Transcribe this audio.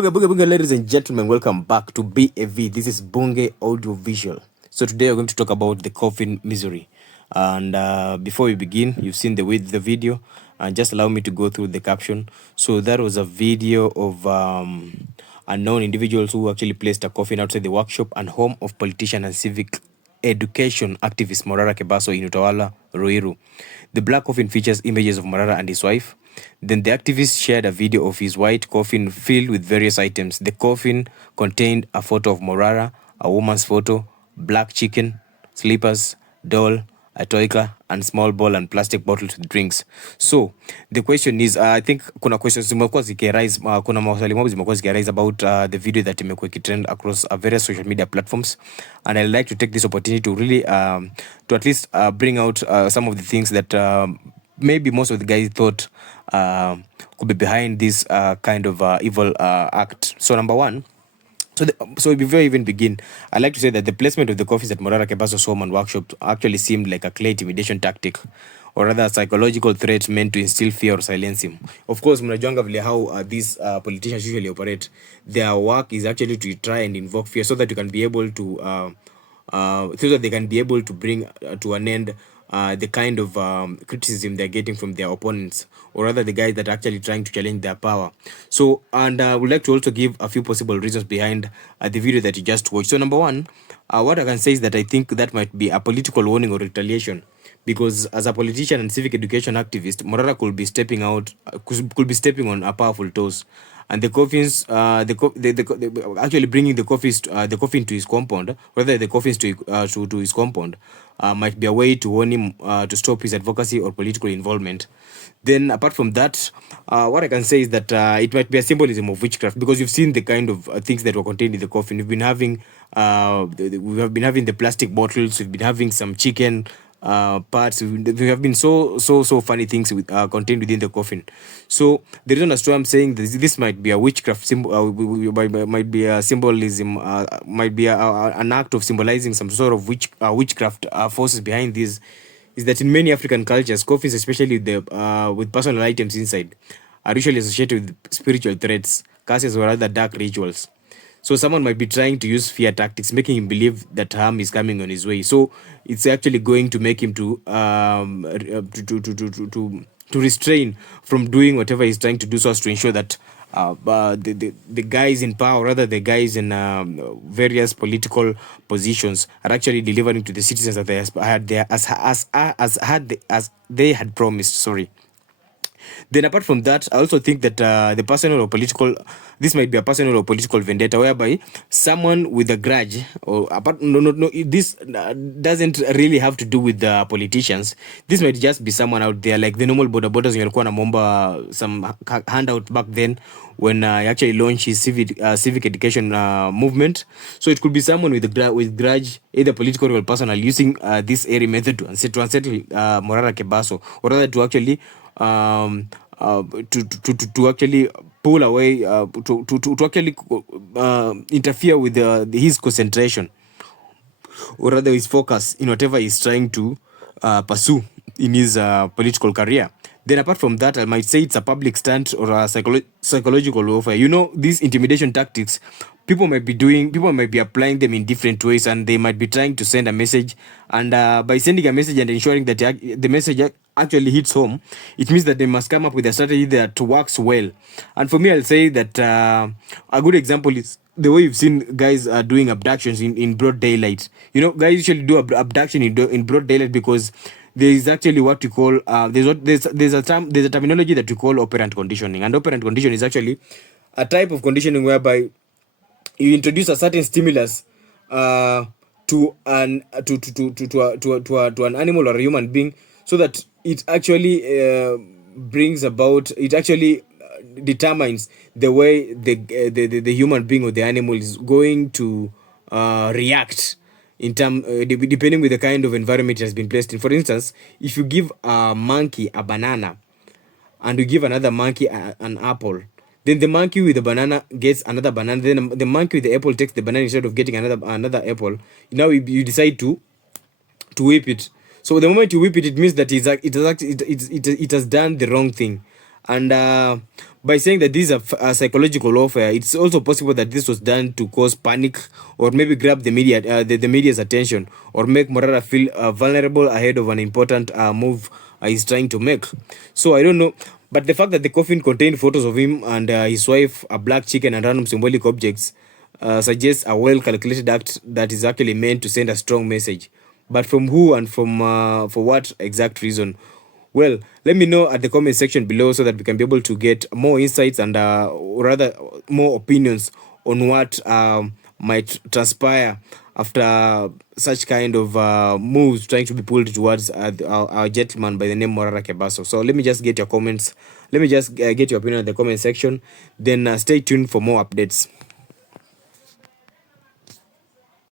Booga, ladies and gentlemen, welcome back to BAV. This is Bunge Audio Visual. So today we're going to talk about the Coffin Mystery. And before we begin, you've seen the video, and just allow me to go through the caption. So that was a video of unknown individuals who actually placed a coffin outside the workshop and home of politician and civic education activist Morara Kebaso in Utawala, Ruiru. The black coffin features images of Morara and his wife. Then the activist shared a video of his white coffin filled with various items. The coffin contained a photo of Morara, a woman's photo, black chicken, slippers, doll, a toy car, and small ball and plastic bottles with drinks. So the question is, I think kuna questions zimekuwa zikiarise, kuna maswali mob zimekuwa zikiarise about the video that imekuwa ikitrend across various social media platforms, and I'd like to take this opportunity to really to at least bring out some of the things that maybe most of the guys thought could be behind this kind of evil act. So number one, so before I even begin, I'd like to say that the placement of the coffins at Morara Kebaso's home and workshop actually seemed like a clear intimidation tactic, or rather a psychological threat meant to instill fear or silence him. Of course, mnajuanga vile how these politicians usually operate. Their work is actually to try and invoke fear so that you can be able to so that they can be able to bring to an end the kind of criticism they're getting from their opponents, or rather the guys that are actually trying to challenge their power. So, and I would like to also give a few possible reasons behind the video that you just watched. So number one, what I can say is that I think that might be a political warning or retaliation, because as a politician and civic education activist, Morara could be stepping on a powerful toes. And the coffins, actually bringing the coffin to his compound, whether the coffins to his compound, might be a way to warn him to stop his advocacy or political involvement. Then, apart from that, what I can say is that it might be a symbolism of witchcraft, because you've seen the kind of things that were contained in the coffin. We have been having the plastic bottles. We've been having some chicken parts. We have been so funny things contained within the coffin. So the reason as to I'm saying this might be a witchcraft symbol, might be a symbolism, might be an act of symbolizing some sort of witchcraft forces behind this, is that in many African cultures, coffins, especially with personal items inside, are usually associated with spiritual threats, curses, or other dark rituals. So someone might be trying to use fear tactics, making him believe that harm is coming on his way. So it's actually going to make him to restrain from doing whatever he's trying to do, so as to ensure that the guys in power, rather the guys in various political positions, are actually delivering to the citizens that they had promised. Sorry. Then apart from that, I also think that this might be a personal or political vendetta, whereby someone with a grudge, or this doesn't really have to do with the politicians. This might just be someone out there, like the normal borders walikuwa na momba some handout back then when he actually launched his civic education movement. So it could be someone with grudge, either political or personal, using this eerie method to unsettle Morara Kebaso, or rather to actually to actually pull away, to actually interfere with his concentration, or rather his focus in whatever he's trying to pursue in his political career. Then apart from that, I might say it's a public stunt or a psychological warfare. You know, these intimidation tactics, people might be applying them in different ways, and they might be trying to send a message. And by sending a message and ensuring that the message actually hits home, it means that they must come up with a strategy that works well. And for me, I'll say that a good example is the way you've seen guys doing abductions in broad daylight. You know, guys usually do abduction in broad daylight because there is actually what you call there's a terminology that we call operant conditioning, and operant conditioning is actually a type of conditioning whereby you introduce a certain stimulus to an animal or a human being, so that it actually determines the way the human being or the animal is going to react in depending with the kind of environment it has been placed in. For instance, if you give a monkey a banana and you give another monkey an apple, then the monkey with the banana gets another banana. Then the monkey with the apple takes the banana instead of getting another apple. Now you decide to whip it. So the moment you whip it, it means that it has done the wrong thing. And by saying that this is a psychological warfare, it's also possible that this was done to cause panic, or maybe grab the media, the media's attention, or make Morara feel vulnerable ahead of an important move he's trying to make. So I don't know. But the fact that the coffin contained photos of him and his wife, a black chicken, and random symbolic objects suggests a well-calculated act that is actually meant to send a strong message. But from who and from for what exact reason? Well, let me know at the comment section below so that we can be able to get more insights and or rather more opinions on what might transpire after such kind of moves trying to be pulled towards our gentleman by the name Morara Kebaso. So let me just get your comments. Let me just get your opinion in the comment section. Then stay tuned for more updates.